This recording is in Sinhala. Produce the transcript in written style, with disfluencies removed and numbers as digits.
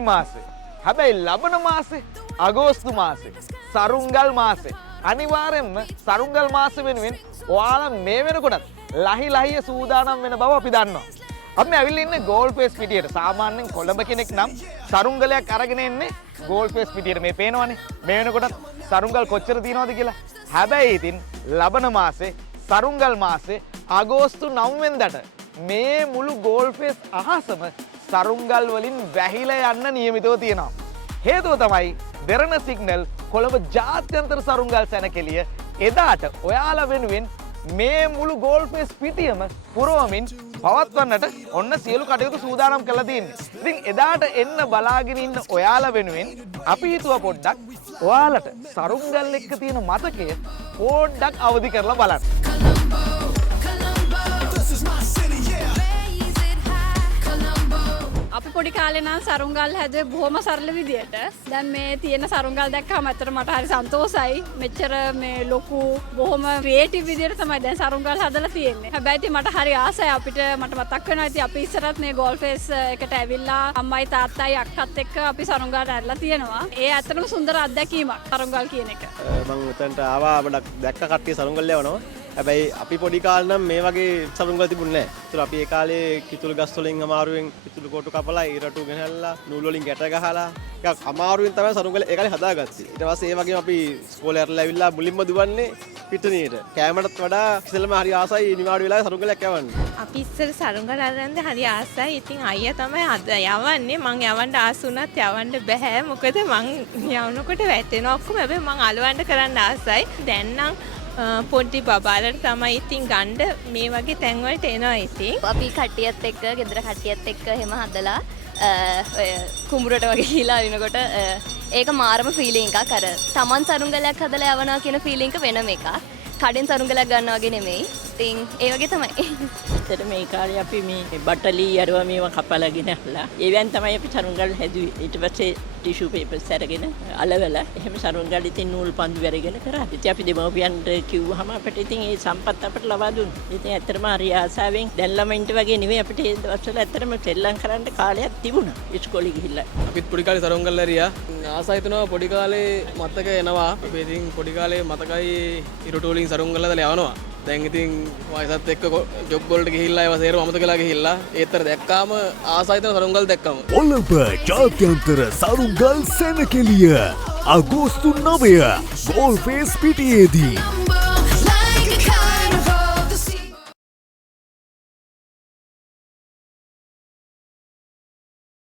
ජූලි මාසේ. හැබැයි ලබන මාසේ අගෝස්තු මාසේ සරුංගල් මාසේ. අනිවාර්යෙන්ම සරුංගල් මාසෙ වෙනුවෙන් ඔයාලා මේ වෙනකොටත් ලහි සූදානම් වෙන බව අපි දන්නවා. අපි ඇවිල්ලා ඉන්නේ ගෝල් ෆේස් පිටියට. සාමාන්‍යයෙන් කොළඹ කෙනෙක් නම් සරුංගලයක් අරගෙන එන්නේ ගෝල් ෆේස් පිටියට. මේ පේනවනේ. මේ වෙනකොටත් සරුංගල් කොච්චර තියෙනවද කියලා. හැබැයි ඉතින් ලබන මාසේ සරුංගල් මාසේ අගෝස්තු 9 වෙනිදාට මේ මුළු ගෝල් ෆේස් අහසම සරුංගල් වලින් වැහිලා යන්න නියමිතව තියෙනවා. හේතුව තමයි දෙරණ සිග්නල් කොළඹ ජාත්‍යන්තර සරුංගල් සැනකෙළිය එදාට ඔයාලා වෙනුවෙන් මේ මුළු ගෝල් ෆේස් පිටියම පුරවමින් පවත්වන්නට ඔන්න සියලු කටයුතු සූදානම් කරලා තියෙන්නේ. ඉතින් එදාට එන්න බලාගෙන ඉන්න ඔයාලා වෙනුවෙන් අපි හිතුවා පොඩ්ඩක් ඔයාලට සරුංගල් එක්ක තියෙන මතකය පොඩ්ඩක් අවදි කරලා බලන්න. අපි පොඩි කාලේ නම් සරුංගල් හැදුවේ බොහොම සරල විදියට. දැන් මේ තියෙන සරුංගල් දැක්කම ඇත්තට මට හරි සන්තෝසයි. මෙච්චර මේ ලොකු බොහොම ක්‍රියේටිව් විදියට තමයි දැන් සරුංගල් හදලා තියෙන්නේ. හැබැයි ඉතින් මට හරි ආසයි අපිට මට මතක් වෙනවා ඉතින් අපි ඉස්සරත් මේ ගෝල් ෆේස් එකට ඇවිල්ලා අම්මයි තාත්තයි අක්කත් එක්ක අපි සරුංගල් ඇරලා තියෙනවා. ඒ ඇත්තටම සුන්දර අත්දැකීමක් සරුංගල් කියන එක. මම උතන්ට ආවා බඩක් දැක්ක කට්ටිය සරුංගල් යවනවා. හැබැයි අපි පොඩි කාලේ නම් මේ වගේ සරුංගල් තිබුණේ නැහැ. ඒතර අපි ඒ කාලේ කිතුල් ගස් වලින් අමාරුවෙන් කිතුල් කොටු කපලා ඊරටු ගෙනල්ලා නූල් වලින් ගැට ගහලා ටිකක් අමාරුවෙන් තමයි සරුංගල ඒ කාලේ හදාගත්තේ. ඊට පස්සේ ඒ වගේම අපි ඉස්කෝලේ ඇරලා ඇවිල්ලා මුලින්ම දුවන්නේ පිටණියට. කෑමටත් වඩා ඉස්සෙල්ලාම හරි ආසයි නිවාඩු වෙලාවේ සරුංගලයක් යවන්න. අපි ඉස්සර සරුංගල අරන්ද හරි ආසයි. ඉතින් අයියා තමයි යවන්නේ. මං යවන්න ආස වුණත් යවන්න බෑ. මොකද මං යවනකොට වැටෙනවා ඔක්කොම. හැබැයි මං අලවන්න කරන්න ආසයි. දැන් නම් පොඩි බබාලට තමයි ඉතින් ගන්න මේ වගේ තැන් වලට එනවා ඉතින්. අපි කට්ටියත් එක්ක ගෙදර කට්ටියත් එක්ක එහෙම හදලා කුඹුරට වගේ ගිහිලා අරිනකොට ඒක මාරම ෆීලිං එකක්. අර Taman සරුංගලයක් හදලා යවනවා කියන ෆීලිං එක වෙනම එකක්. කඩෙන් සරුංගලයක් ගන්නවා වගේ නෙමෙයි. ඉතින් ඒ වගේ තමයි. ඇත්තට මේ කාලේ අපි මේ බටලි අරවා මේවා කපලා ගෙනහලා ඒවෙන් තමයි අපි සරුංගල් හැදුවේ. ඊට පස්සේ ටිෂු පේපර්ස් අරගෙන අලවලා එහෙම සරුංගල් ඉතින් නූල් පන්දු වැරගෙන කරා. ඉතින් අපි දෙමව්පියන්ට කිව්වහම අපිට ඉතින් ඒ සම්පත් අපිට ලබා දුන්නා. ඉතින් ඇත්තටම හරි ආසාවෙන් දැන් ළමයින්ට වගේ නෙවෙයි අපිට ඒ දවස්වල ඇත්තටම සෙල්ලම් කරන්න කාලයක් තිබුණා. ඉස්කෝලේ ගිහිල්ලා. අපිත් පොඩි කාලේ සරුංගල් ඇරියා. ආසයි හිතනවා පොඩි කාලේ මතක එනවා. අපි ඉතින් පොඩි කාලේ මතකයි ඉරටු වලින් සරුංගල් හදලා යවනවා. දැන් ඉතින් වයසත් එක්ක ජොබ් වලට ගිහිල්ලා ඒවා සේරම අමතකලා ගිහිල්ලා ඒතර දැක්කාම ආසයි හිතන සරුංගල් දැක්කම කොළඹ ජාත්‍යන්තර සරුංගල් සැනකෙළිය අගෝස්තු 9 ගෝල් ෆේස් පිටියේදී